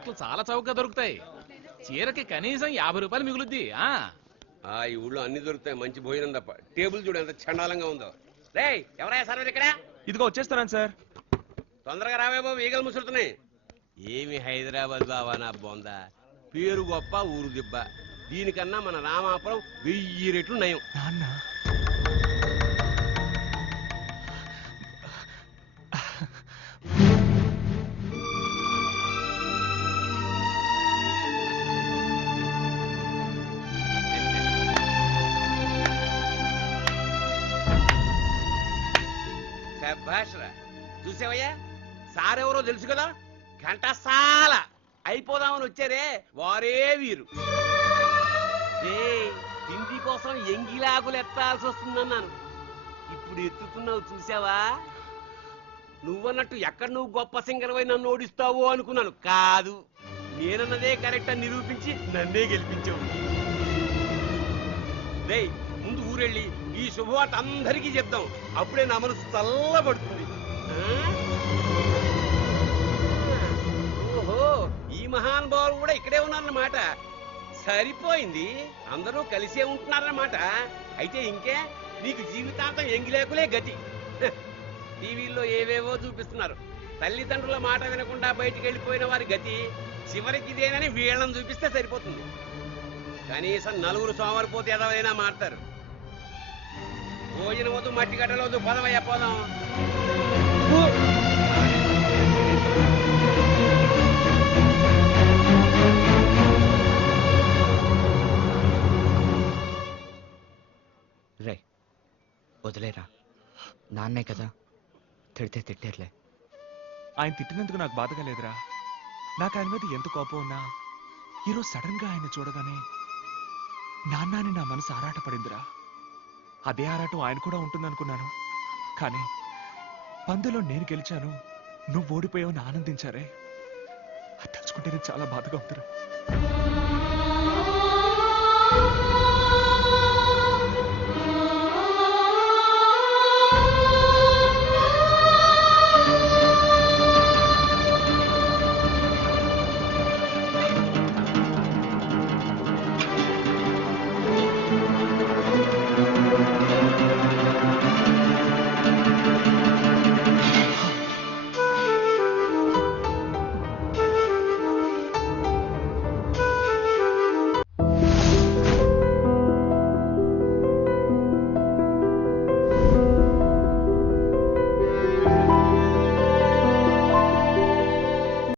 బట్టలు చాలా చౌకగా దొరుకుతాయి. చీరకి కనీసం 50 రూపాయలు మిగులుద్ది. ఈ ఊళ్ళో అన్ని దొరుకుతాయి, మంచి భోజనం తప్ప. టేబుల్ చూడు ఎంత చండాలంగా ఉందో. రే ఎవరయ్యా సర్వర్ ఇక్కడ? ఇదిగో వచ్చేస్తున్నాను సార్. తొందరగా రావే బాబు, ఈగలు ముసురుతున్నాయి. ఏమి హైదరాబాద్ బావా నా బొందా, పేరు గొప్ప ఊరు దిబ్బ. దీనికన్నా మన రామాపురం 1000 రెట్లు నయం. నాన్న భాషరా చూసావయ్యా, సారెవరో తెలుసు కదా, ఘంటసాల అయిపోదామని వచ్చారే వారే వీరు. తిండి కోసం ఎంగిలాకులు ఎత్తాల్సి వస్తుందన్నాను, ఇప్పుడు ఎత్తుతున్నావు చూసావా. నువ్వన్నట్టు ఎక్కడ నువ్వు గొప్ప సింగర్వై నన్ను ఓడిస్తావో అనుకున్నాను, కాదు నేనన్నదే కరెక్ట్ అని నిరూపించి నన్నే గెలిపించావు. రే ముందు ఊరెళ్ళి ఈ శుభవార్త అందరికీ చెప్దాం, అప్పుడే నా మనసు చల్లబడుతుంది. ఓహో, ఈ మహానుభావులు కూడా ఇక్కడే ఉన్నారన్నమాట. సరిపోయింది, అందరూ కలిసే ఉంటున్నారన్నమాట. అయితే ఇంకే నీకు జీవితాంతం ఎంగిలేకులే గతి. టీవీల్లో ఏవేవో చూపిస్తున్నారు, తల్లిదండ్రుల మాట వినకుండా బయటికి వెళ్ళిపోయిన వారి గతి చివరికి ఇదేనని వీళ్ళని చూపిస్తే సరిపోతుంది. కనీసం 4 సోమవారిపోతే ఎదవైనా మారుతారు. భోజనం వద్దు, మట్టి గడ్డలవద్దు, పదమయ్యా పోదాం. రే వదిలేరా, నాన్నే కదా, తిడితే తిట్టేర్లే. ఆయన తిట్టినందుకు నాకు బాధగా లేదురా. నాకు ఆయన మీద ఎంత కోపం ఉన్నా ఈరోజు సడన్ గా ఆయన చూడగానే నాన్నని నా మనసు ఆరాటపడిందిరా. అదే ఆరాటం ఆయన కూడా ఉంటుందనుకున్నాను, కానీ పందులో నేను గెలిచాను, నువ్వు ఓడిపోయావని ఆనందించారే, అది తలుచుకుంటేనే చాలా బాధగా ఉందిరా.